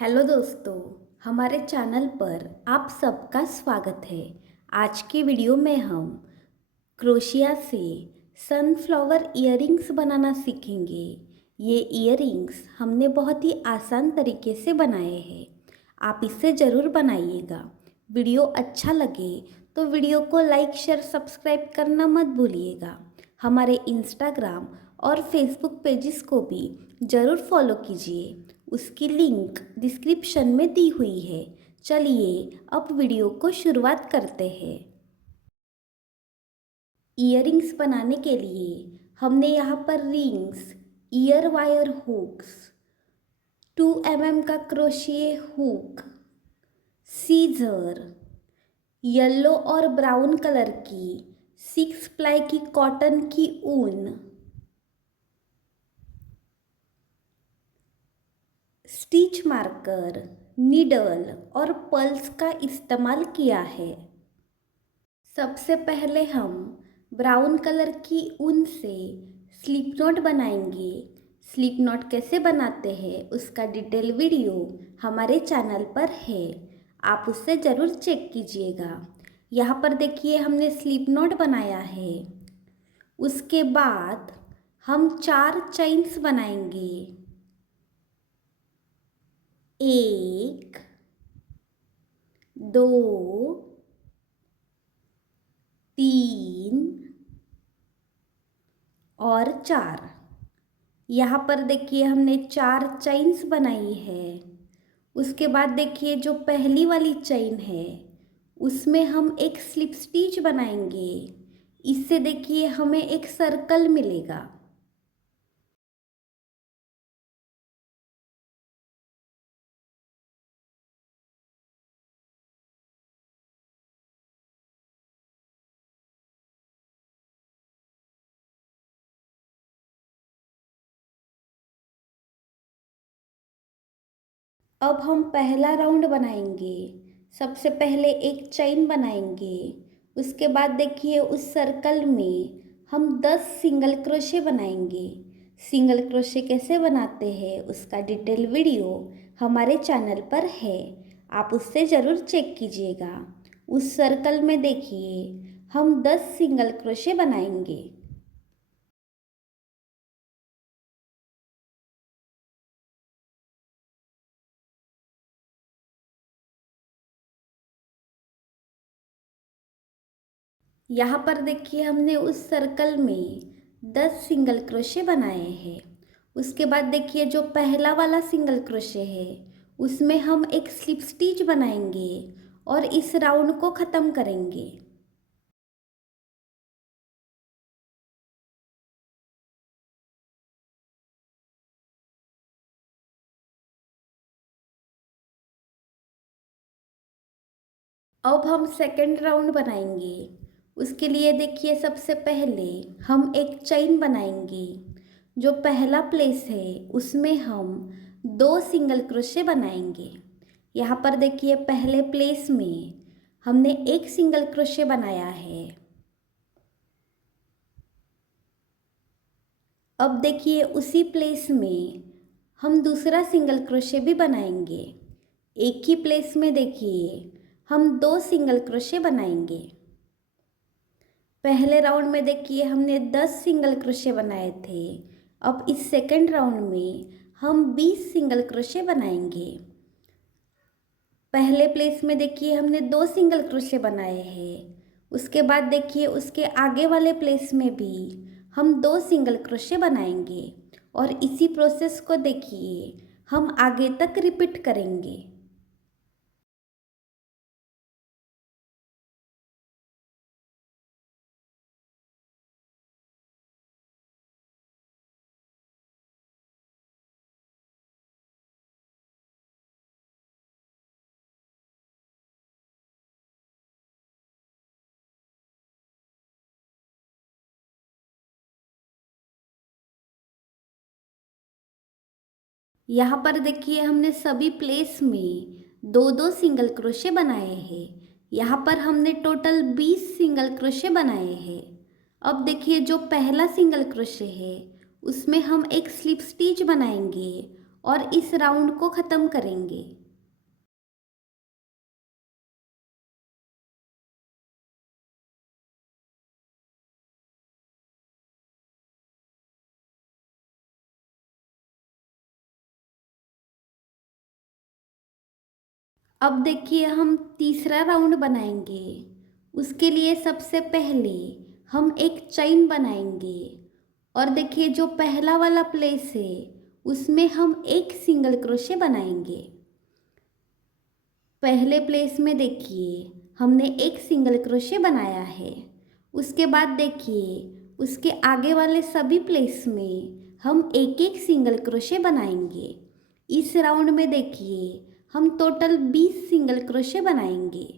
Hello दोस्तों, हमारे channel पर आप सबका स्वागत है। आज की वीडियो में हम क्रोशिया से सनफ्लावर इयररिंग्स बनाना सीखेंगे। ये इयररिंग्स हमने बहुत ही आसान तरीके से बनाए हैं। आप इसे ज़रूर बनाइएगा। वीडियो अच्छा लगे तो वीडियो को लाइक शेयर सब्सक्राइब करना मत भूलिएगा। हमारे इंस्टाग्राम और फेसबुक पेजेस को भी ज़रूर फॉलो कीजिए। उसकी लिंक डिस्क्रिप्शन में दी हुई है। चलिए अब वीडियो को शुरुआत करते हैं। इयररिंग्स बनाने के लिए हमने यहाँ पर rings, ear wire hooks, 2 mm का क्रोशिए हुक, सीजर, येलो और ब्राउन कलर की 6 प्लाई की कॉटन की ऊन, स्टिच मार्कर, नीडल और पल्स का इस्तेमाल किया है। सबसे पहले हम ब्राउन कलर की ऊन से स्लिप नॉट बनाएंगे। स्लिप नॉट कैसे बनाते हैं उसका डिटेल वीडियो हमारे चैनल पर है, आप उससे ज़रूर चेक कीजिएगा। यहाँ पर देखिए हमने स्लिप नॉट बनाया है। उसके बाद हम 4 चेन्स बनाएंगे। 1, 2, 3 और 4। यहाँ पर देखिए हमने 4 चेन्स बनाई है। उसके बाद देखिए जो पहली वाली चेन है उसमें हम एक स्लिप स्टिच बनाएंगे। इससे देखिए हमें एक सर्कल मिलेगा। अब हम पहला राउंड बनाएंगे। सबसे पहले एक चेन बनाएंगे। उसके बाद देखिए उस सर्कल में हम 10 सिंगल क्रोशे बनाएंगे। सिंगल क्रोशे कैसे बनाते हैं उसका डिटेल वीडियो हमारे चैनल पर है, आप उससे ज़रूर चेक कीजिएगा। उस सर्कल में देखिए हम 10 सिंगल क्रोशे बनाएंगे। यहाँ पर देखिए हमने उस सर्कल में 10 सिंगल क्रोशे बनाए हैं। उसके बाद देखिए जो पहला वाला सिंगल क्रोशे है उसमें हम एक स्लिप स्टिच बनाएंगे और इस राउंड को ख़त्म करेंगे। अब हम सेकंड राउंड बनाएंगे। उसके लिए देखिए सबसे पहले हम एक चेन बनाएंगे। जो पहला प्लेस है उसमें हम 2 सिंगल क्रोशे बनाएंगे। यहाँ पर देखिए पहले प्लेस में हमने एक सिंगल क्रोशे बनाया है। अब देखिए उसी प्लेस में हम दूसरा सिंगल क्रोशे भी बनाएंगे। एक ही प्लेस में देखिए हम 2 सिंगल क्रोशे बनाएंगे। पहले राउंड में देखिए हमने 10 सिंगल क्रोशे बनाए थे। अब इस सेकंड राउंड में हम 20 सिंगल क्रोशे बनाएंगे। पहले प्लेस में देखिए हमने 2 सिंगल क्रोशे बनाए हैं। उसके बाद देखिए उसके आगे वाले प्लेस में भी हम 2 सिंगल क्रोशे बनाएंगे और इसी प्रोसेस को देखिए हम आगे तक रिपीट करेंगे। यहाँ पर देखिए हमने सभी प्लेस में 2-2 सिंगल क्रोशे बनाए हैं। यहाँ पर हमने टोटल 20 सिंगल क्रोशे बनाए हैं। अब देखिए जो पहला सिंगल क्रोशे है उसमें हम एक स्लिप स्टिच बनाएंगे और इस राउंड को ख़त्म करेंगे। अब देखिए हम तीसरा राउंड बनाएंगे। उसके लिए सबसे पहले हम एक चेन बनाएंगे और देखिए जो पहला वाला प्लेस है उसमें हम एक सिंगल क्रोशे बनाएंगे। पहले प्लेस में देखिए हमने एक सिंगल क्रोशे बनाया है। उसके बाद देखिए उसके आगे वाले सभी प्लेस में हम एक एक सिंगल क्रोशे बनाएंगे। इस राउंड में देखिए हम टोटल 20 सिंगल क्रोशे बनाएंगे।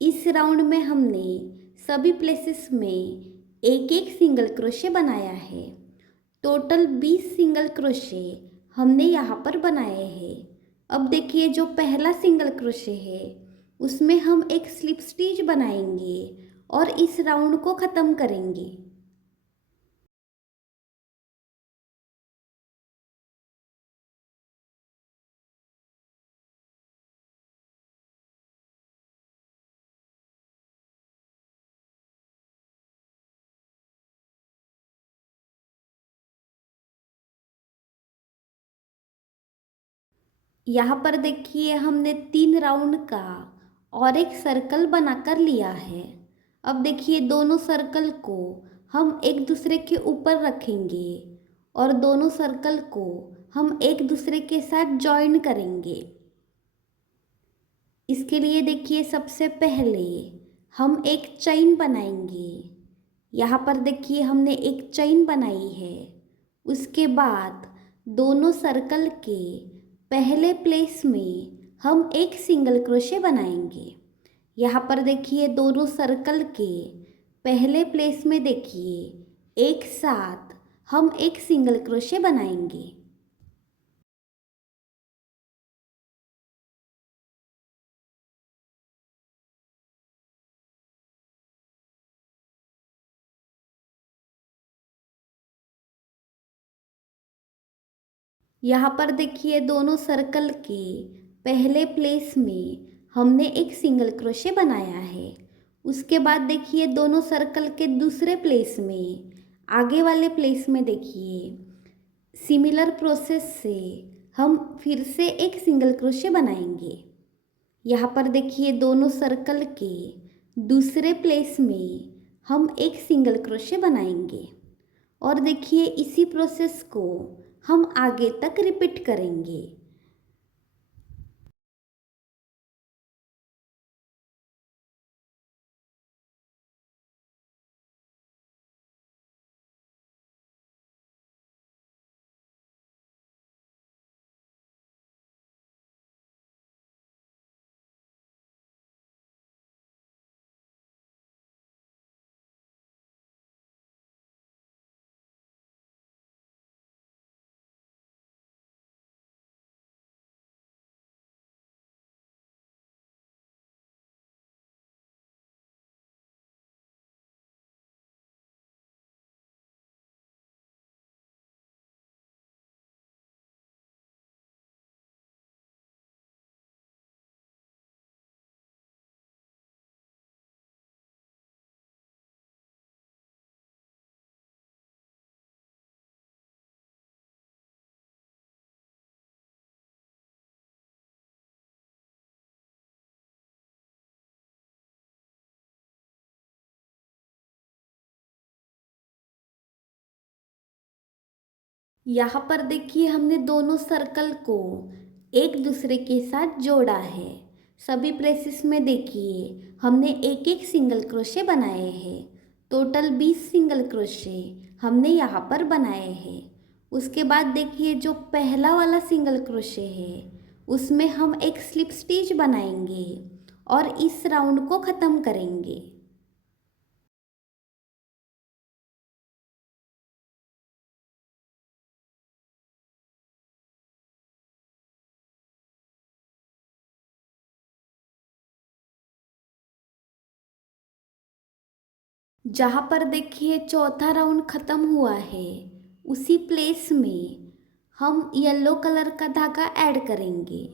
इस राउंड में हमने सभी प्लेसेस में एक एक सिंगल क्रोशे बनाया है। टोटल 20 सिंगल क्रोशे हमने यहाँ पर बनाए हैं। अब देखिए जो पहला सिंगल क्रोशे है उसमें हम एक स्लिप स्टिच बनाएंगे और इस राउंड को ख़त्म करेंगे। यहाँ पर देखिए हमने 3 राउंड का और एक सर्कल बनाकर लिया है। अब देखिए दोनों सर्कल को हम एक दूसरे के ऊपर रखेंगे और दोनों सर्कल को हम एक दूसरे के साथ जॉइन करेंगे। इसके लिए देखिए सबसे पहले हम एक चेन बनाएंगे। यहाँ पर देखिए हमने एक चेन बनाई है। उसके बाद दोनों सर्कल के पहले प्लेस में हम एक सिंगल क्रोशे बनाएंगे। यहाँ पर देखिए दोनों सर्कल के पहले प्लेस में देखिए एक साथ हम एक सिंगल क्रोशे बनाएंगे। यहाँ पर देखिए दोनों सर्कल के पहले प्लेस में हमने एक सिंगल क्रोशे बनाया है। उसके बाद देखिए दोनों सर्कल के दूसरे प्लेस में आगे वाले प्लेस में देखिए सिमिलर प्रोसेस से हम फिर से एक सिंगल क्रोशे बनाएंगे। यहाँ पर देखिए दोनों सर्कल के दूसरे प्लेस में हम एक सिंगल क्रोशे बनाएंगे और देखिए इसी प्रोसेस को हम आगे तक रिपीट करेंगे। यहाँ पर देखिए हमने दोनों सर्कल को एक दूसरे के साथ जोड़ा है। सभी प्लेसेस में देखिए हमने एक एक सिंगल क्रोशे बनाए हैं। टोटल 20 सिंगल क्रोशे हमने यहाँ पर बनाए हैं। उसके बाद देखिए जो पहला वाला सिंगल क्रोशे है उसमें हम एक स्लिप स्टिच बनाएंगे और इस राउंड को ख़त्म करेंगे। जहाँ पर देखिए चौथा राउंड ख़त्म हुआ है उसी प्लेस में हम येलो कलर का धागा ऐड करेंगे।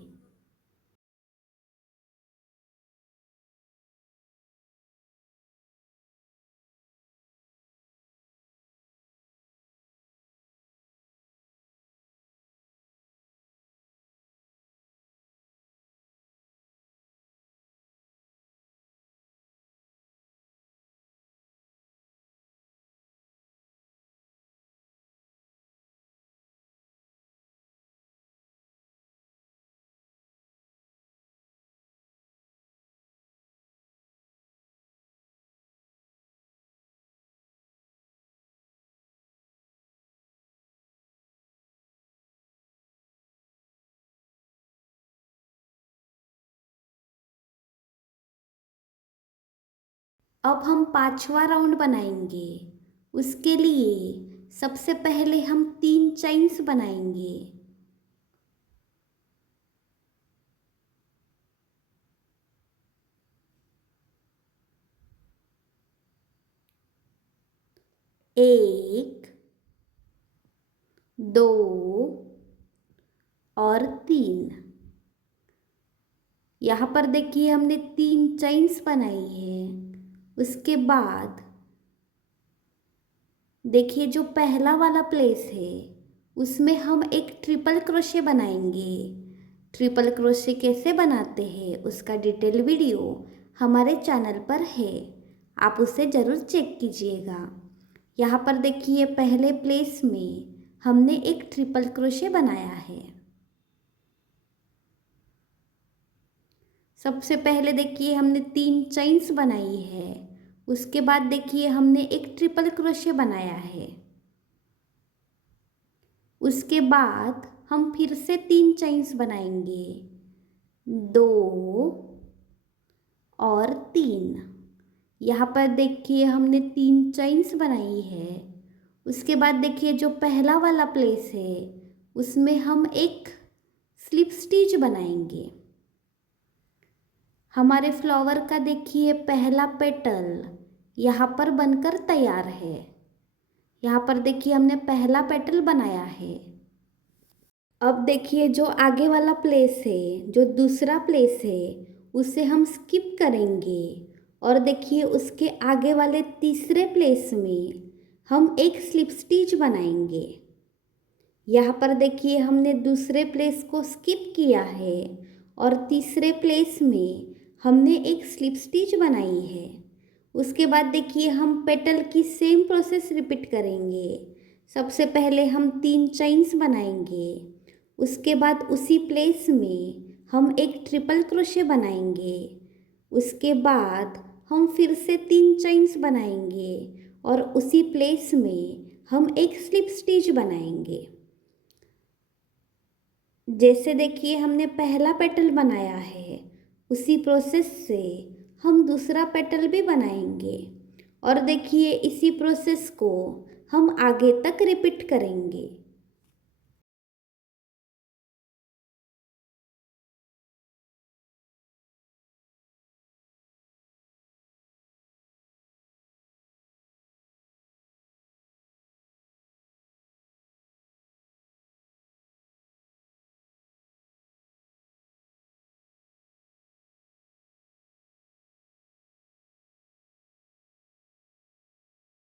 अब हम पांचवा राउंड बनाएंगे। उसके लिए सबसे पहले हम 3 चेन्स बनाएंगे। एक, दो और 3। यहाँ पर देखिए हमने 3 चेन्स बनाई है। उसके बाद देखिए जो पहला वाला प्लेस है उसमें हम एक ट्रिपल क्रोशे बनाएंगे। ट्रिपल क्रोशे कैसे बनाते हैं उसका डिटेल वीडियो हमारे चैनल पर है, आप उसे ज़रूर चेक कीजिएगा। यहाँ पर देखिए पहले प्लेस में हमने एक ट्रिपल क्रोशे बनाया है। सबसे पहले देखिए हमने 3 चेन्स बनाई है। उसके बाद देखिए हमने एक ट्रिपल क्रोशे बनाया है। उसके बाद हम फिर से 3 चेन्स बनाएंगे, 2 और 3। यहाँ पर देखिए हमने 3 चेन्स बनाई है। उसके बाद देखिए जो पहला वाला प्लेस है उसमें हम एक स्लिप स्टिच बनाएंगे। हमारे फ्लावर का देखिए पहला पेटल यहाँ पर बनकर तैयार है। यहाँ पर देखिए हमने पहला पेटल बनाया है। अब देखिए जो आगे वाला प्लेस है, जो दूसरा प्लेस है, उसे हम स्किप करेंगे और देखिए उसके आगे वाले तीसरे प्लेस में हम एक स्लिप स्टिच बनाएंगे। यहाँ पर देखिए हमने दूसरे प्लेस को स्किप किया है और तीसरे प्लेस में हमने एक स्लिप स्टिच बनाई है। उसके बाद देखिए हम पेटल की सेम प्रोसेस रिपीट करेंगे। सबसे पहले हम 3 चेन्स बनाएंगे। उसके बाद उसी प्लेस में हम एक ट्रिपल क्रोशे बनाएंगे। उसके बाद हम फिर से 3 चेन्स बनाएंगे और उसी प्लेस में हम एक स्लिप स्टिच बनाएंगे। जैसे देखिए हमने पहला पेटल बनाया है उसी प्रोसेस से हम दूसरा पेटल भी बनाएंगे और देखिए इसी प्रोसेस को हम आगे तक रिपीट करेंगे।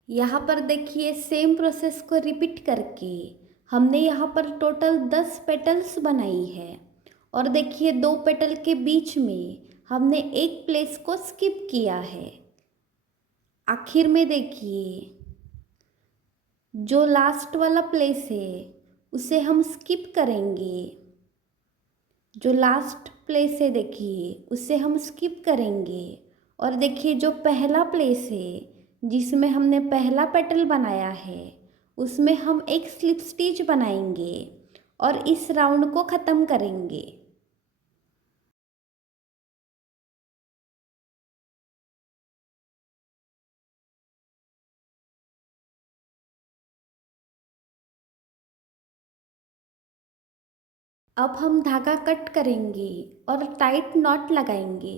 यहाँ पर देखिए सेम प्रोसेस को रिपीट करके हमने यहाँ पर टोटल 10 पेटल्स बनाई है और देखिए 2 पेटल के बीच में हमने एक प्लेस को स्किप किया है। आखिर में देखिए जो लास्ट वाला प्लेस है उसे हम स्किप करेंगे। जो लास्ट प्लेस है देखिए उसे हम स्किप करेंगे और देखिए जो पहला प्लेस है जिसमें हमने पहला पेटल बनाया है उसमें हम एक स्लिप स्टिच बनाएंगे और इस राउंड को ख़त्म करेंगे। अब हम धागा कट करेंगे और टाइट नॉट लगाएंगे।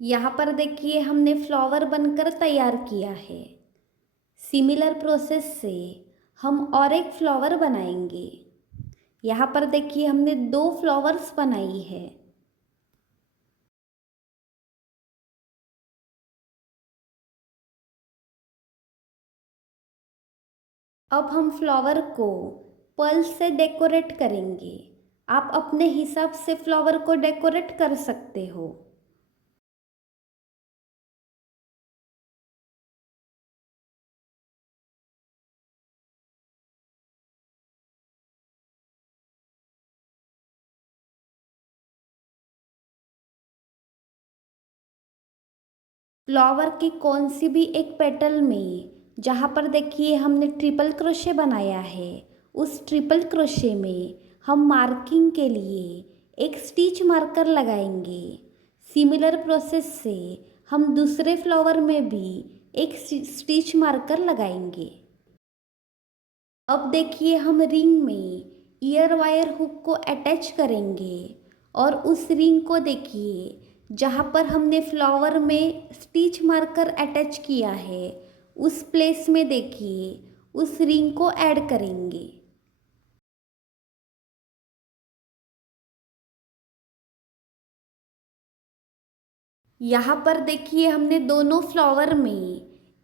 यहाँ पर देखिए हमने फ्लावर बनकर तैयार किया है। सिमिलर प्रोसेस से हम और एक फ्लावर बनाएंगे। यहाँ पर देखिए हमने 2 फ्लावर्स बनाई है। अब हम फ्लावर को पर्ल से डेकोरेट करेंगे। आप अपने हिसाब से फ्लावर को डेकोरेट कर सकते हो। फ्लावर की कौन सी भी एक पेटल में जहाँ पर देखिए हमने ट्रिपल क्रोशे बनाया है उस ट्रिपल क्रोशे में हम मार्किंग के लिए एक स्टिच मार्कर लगाएंगे। सिमिलर प्रोसेस से हम दूसरे फ्लावर में भी एक स्टिच मार्कर लगाएंगे। अब देखिए हम रिंग में ईयर वायर हुक को अटैच करेंगे और उस रिंग को देखिए जहाँ पर हमने फ्लावर में स्टिच मार्कर अटैच किया है उस प्लेस में देखिए उस रिंग को ऐड करेंगे। यहाँ पर देखिए हमने दोनों फ्लावर में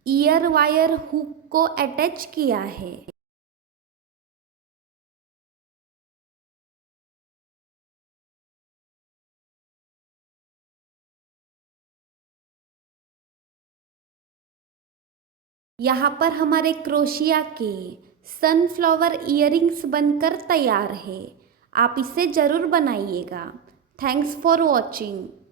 ईयर वायर हुक को अटैच किया है। यहाँ पर हमारे क्रोशिया के सनफ्लावर इयररिंग्स बनकर तैयार है। आप इसे ज़रूर बनाइएगा। Thanks for watching.